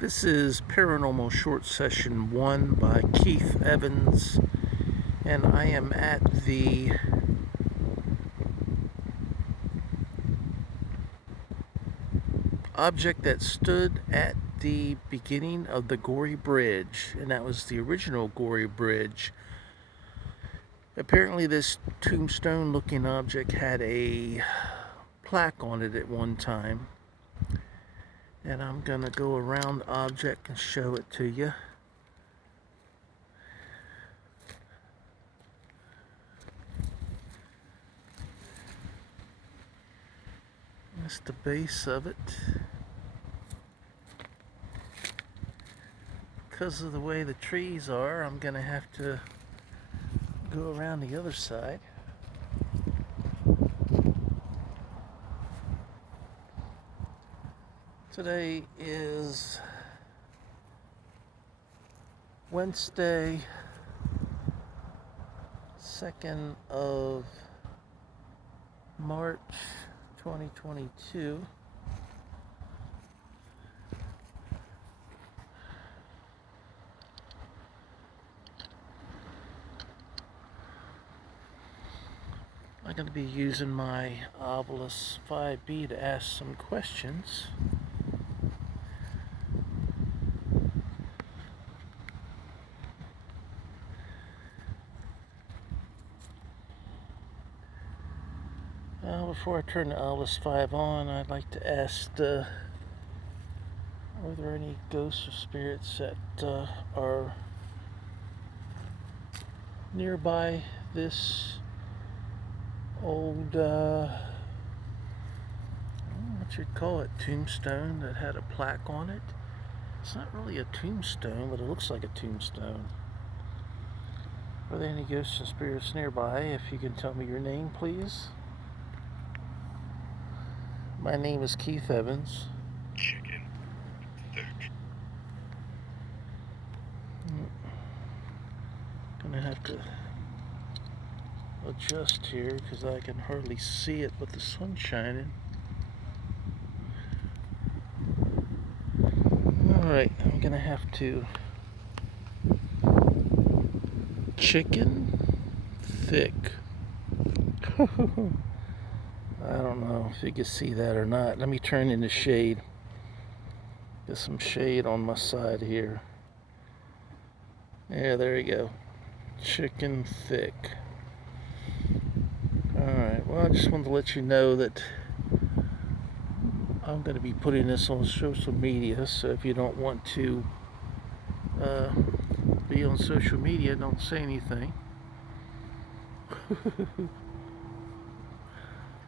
This is Paranormal Short Session 1 by Keith Evans, and I am at the object that stood at the beginning of the Gorrie Bridge, and that was the original Gorrie Bridge. Apparently this tombstone looking object had a plaque on it at one time, and I'm gonna go around the object and show it to you. That's the base of it. Because of the way the trees are, I'm gonna have to go around the other side. Today is Wednesday, 2nd of March 2022. I'm going to be using my Ovilus 5B to ask some questions. Before I turn the Ovilus 5 on, I'd like to ask, are there any ghosts or spirits that are nearby this old, I don't know what you'd call it, tombstone that had a plaque on it? It's not really a tombstone, but it looks like a tombstone. Are there any ghosts and spirits nearby? If you can tell me your name, please. My name is Keith Evans. Chicken thick. Gonna have to adjust here because I can hardly see it with the sun shining. Alright, I'm gonna have to chicken thick. I don't know if you can see that or not. Let me turn in the shade. Get some shade on my side here. Yeah, there you go. Chicken thick. Alright, well, I just wanted to let you know that I'm going to be putting this on social media, so if you don't want to be on social media, don't say anything.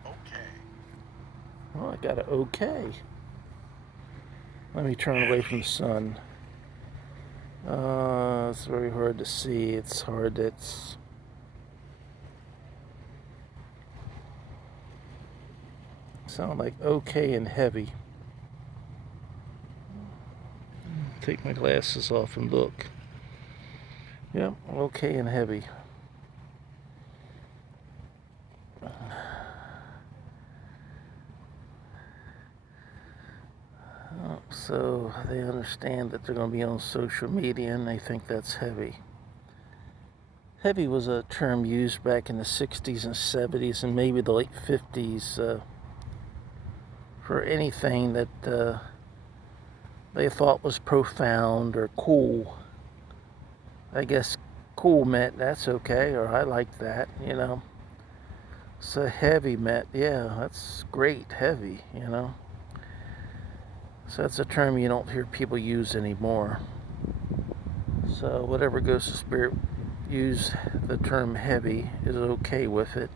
Okay. Well, I got an okay. Let me turn away from the sun. It's very hard to see. It's hard. It's sound like okay and heavy. Take my glasses off and look. Yep, okay and heavy. So they understand that they're going to be on social media and they think that's heavy. Heavy was a term used back in the 60s and 70s and maybe the late 50s for anything that they thought was profound or cool. I guess cool meant that's okay, or I like that, you know. So heavy meant, yeah, that's great, heavy, you know. So that's a term you don't hear people use anymore. So whatever ghost of spirit use the term heavy is okay with it.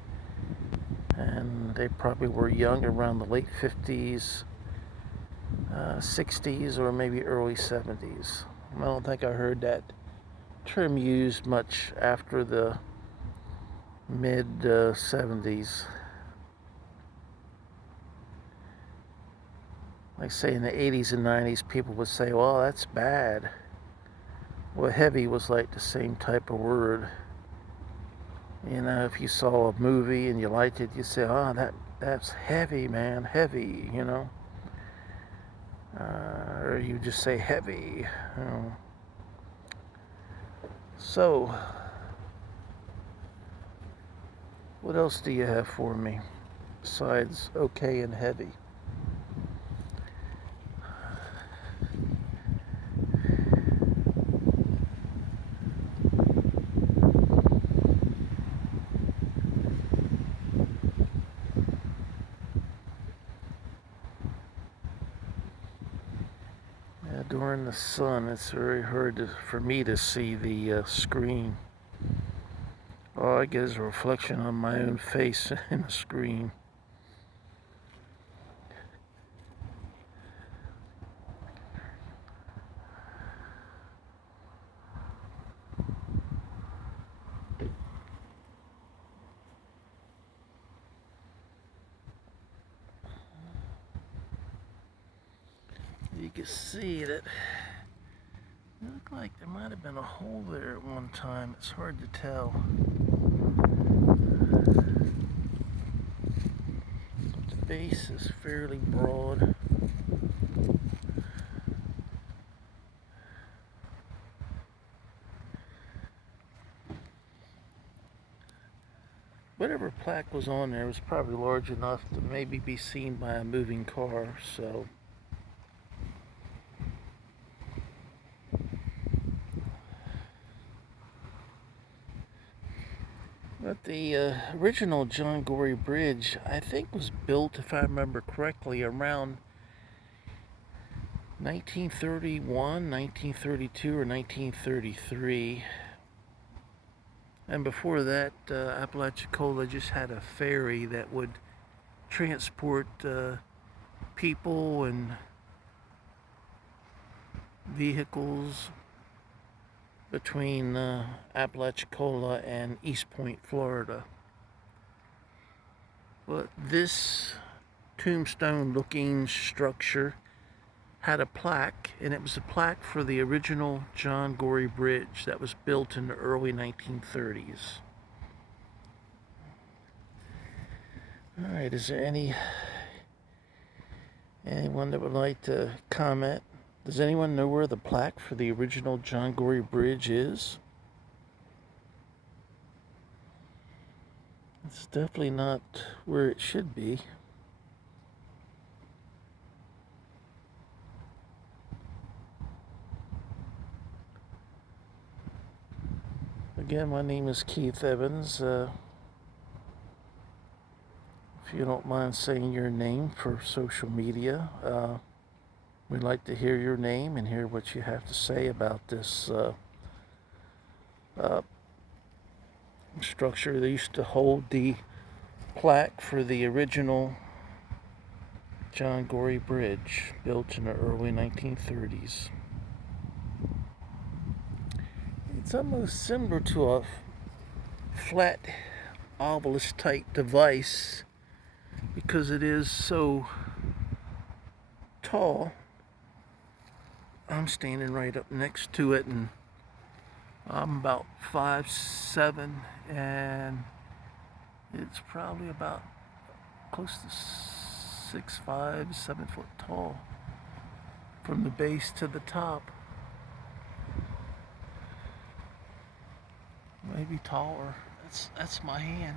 And they probably were young around the late 50s, 60s, or maybe early 70s. I don't think I heard that term used much after the mid 70s. Like say in the 80s and 90s, people would say, well, that's bad. Well, heavy was like the same type of word. You know, if you saw a movie and you liked it, you say, oh, that's heavy, man, heavy, you know. or you just say heavy. So, what else do you have for me besides okay and heavy? During the sun, it's very hard for me to see the screen. All I get is a reflection on my own face in the screen. You can see that it looked like there might have been a hole there at one time. It's hard to tell. The base is fairly broad. Whatever plaque was on there was probably large enough to maybe be seen by a moving car, so but the original John Gorrie Bridge, I think, was built, if I remember correctly, around 1931, 1932, or 1933. And before that, Apalachicola just had a ferry that would transport people and vehicles between Apalachicola and East Point, Florida. But this tombstone-looking structure had a plaque, and it was a plaque for the original John Gorrie Bridge that was built in the early 1930s. All right, is there anyone that would like to comment? Does anyone know where the plaque for the original John Gorrie Bridge is? It's definitely not where it should be. Again, my name is Keith Evans. If you don't mind saying your name for social media, we'd like to hear your name and hear what you have to say about this structure. They used to hold the plaque for the original John Gorrie Bridge, built in the early 1930s. It's almost similar to a flat obelisk type device because it is so tall. I'm standing right up next to it, and I'm about 5'7", and it's probably about close to 6'5", 7 foot tall from the base to the top. Maybe taller. That's my hand.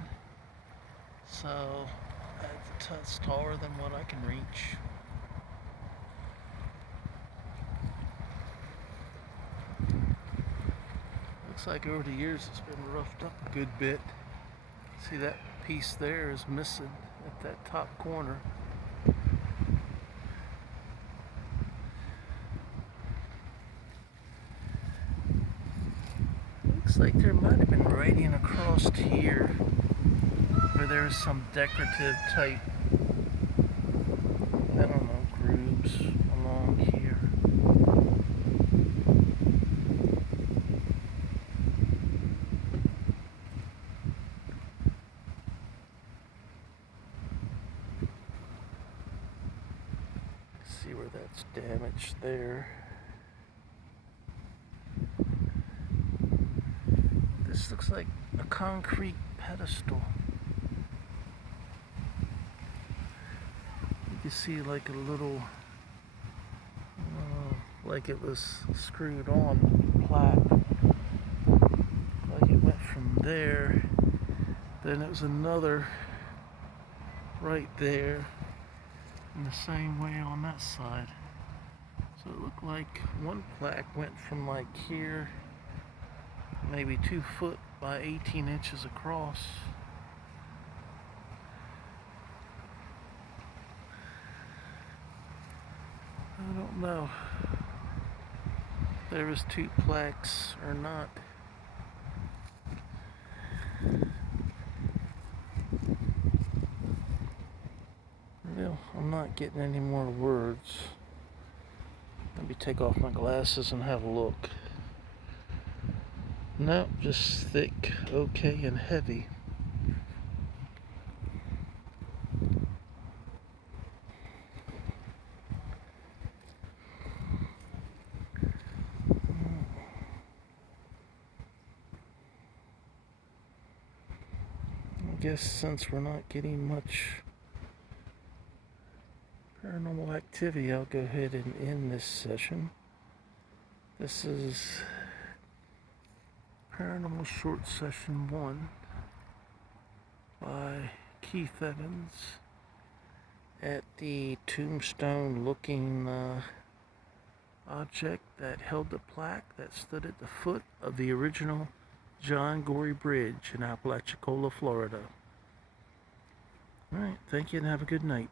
So that's taller than what I can reach. Looks like over the years it's been roughed up a good bit. See, that piece there is missing at that top corner. Looks like there might have been writing across here where there's some decorative type, I don't know, grooves along here. See where that's damaged there. This looks like a concrete pedestal. You can see like a little like it was screwed on plaque. Like it went from there. Then it was another right there. In the same way on that side. So it looked like one plaque went from like here, maybe 2 foot by 18 inches across. I don't know if there was 2 plaques or not. Well, I'm not getting any more words. Let me take off my glasses and have a look. No, just thick, okay, and heavy. I guess since we're not getting much paranormal activity, I'll go ahead and end this session. This is Paranormal Short Session 1 by Keith Evans at the tombstone looking object that held the plaque that stood at the foot of the original John Gorrie Bridge in Apalachicola, Florida. Alright, thank you and have a good night.